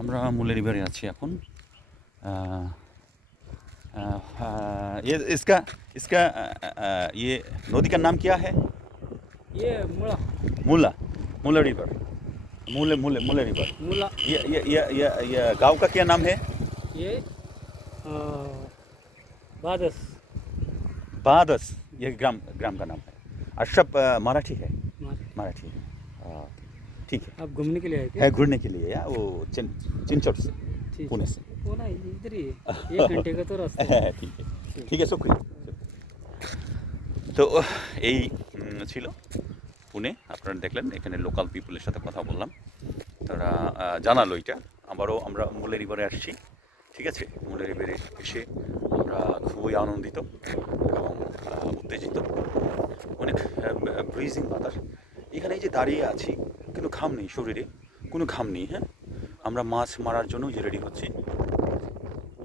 আমরা मुल्ले रिवर আছি এখন। আহ, ये इसका इसका ये नदी का नाम क्या है? ये मुला मुला मुला रिवर। मुले मुले मुले रिवर। मुला ये गांव का क्या नाम है? ये बादस बादस। ये ग्राम ग्राम का नाम है। अशरफ मराठी है। हमारे। मराठी है। ठीक है। आप घूमने के लिए आए है थे? घूमने के लिए या वो चिंचोट से ठीक पुणे है। से। वो ना इधर ही है, 1 घंटे का तो रास्ता है। ठीक है ठीक है शुक्रिया। তো এই ছিল পুনে। আপনারা দেখলেন এখানে লোকাল পিপলের সাথে কথা বললাম, তারা জানালো এটা। আমরা মুলে রিভারে আসছি, ঠিক আছে। মুলে রিভারে এসে আমরা খুবই আনন্দিত এবং উত্তেজিত। অনেক ব্রিজিং বাতাস। এখানে এই যে দাঁড়িয়ে আছি, কিন্তু ঘাম নেই শরীরে, কোনো ঘাম নেই। হ্যাঁ, আমরা মাছ মারার জন্য যে রেডি হচ্ছি।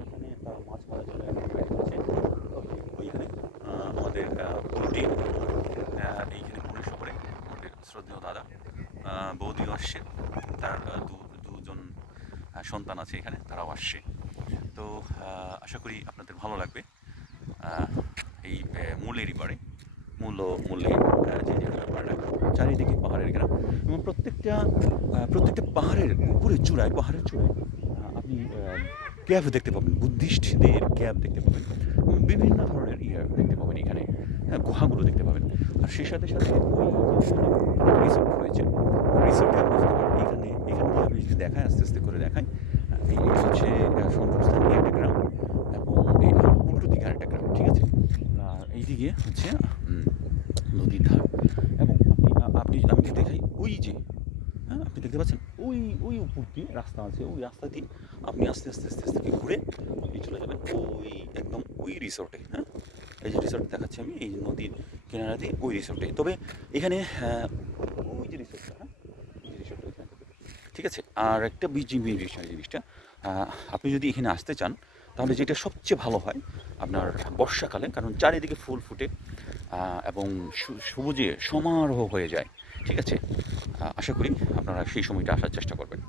ওইখানে তারা মাছ মারার জন্য রেডি হচ্ছে। ওইখানে আমাদের পোলট্রি এইখানে পুনে শহরে আমাদের শ্রদ্ধেয় দাদা বৌদিও আসছে, তার দুজন সন্তান আছে এখানে, তারাও আসছে। তো আশা করি আপনাদের ভালো লাগবে এই মুলে রিভারে। মূল্যে যে ব্যাপারটা, চারিদিকে পাহাড়ের গ্রাম এবং প্রত্যেকটা পাহাড়ের উপরে চূড়ায়, পাহাড়ের চূড়ায় আপনি ক্যাব দেখতে পাবেন, বুদ্ধিস্টদের ক্যাব দেখতে পাবেন এবং বিভিন্ন ধরনের দেখতে পাবেন এখানে। গুহাগুলো দেখতে পাবেন। আর সেই সাথে সাথে রিসোর্ট রয়েছে, রিসোর্টে আপনি যেতে পারেন। এখান দিয়ে আমি যদি দেখাই, আস্তে আস্তে করে দেখাই। এই হচ্ছে সন্দ্রস্থান একটা গ্রাম এবং এই উল্টো দিকে আরেকটা গ্রাম, ঠিক আছে। আর এইদিকে হচ্ছে নদীর ধার এবং আপনি আমি যদি দেখাই, ওই যে হ্যাঁ আপনি দেখতে পাচ্ছেন ওই উপর দিয়ে রাস্তা আছে, ওই রাস্তা দিয়ে আপনি আস্তে আস্তে আস্তে আস্তে ঘুরে আপনি চলে যাবেন ওই একদম ওই রিসোর্টে। হ্যাঁ, এই যে রিসোর্ট দেখাচ্ছি আমি, এই যে নদীর কিনারাতে ওই রিসোর্টে। তবে এখানে ওই যে রিসোর্টটা, হ্যাঁ ওই যে রিসোর্টটা এখানে, ঠিক আছে। আর একটা জিনিসটা, আপনি যদি এখানে আসতে চান তাহলে যেটা সবচেয়ে ভালো হয় আপনার বর্ষাকালে, কারণ চারিদিকে ফুল ফুটে এবং সবুজে সমারোহ হয়ে যায়, ঠিক আছে। আশা করি আপনারা সেই সময়টা আসার চেষ্টা করবেন।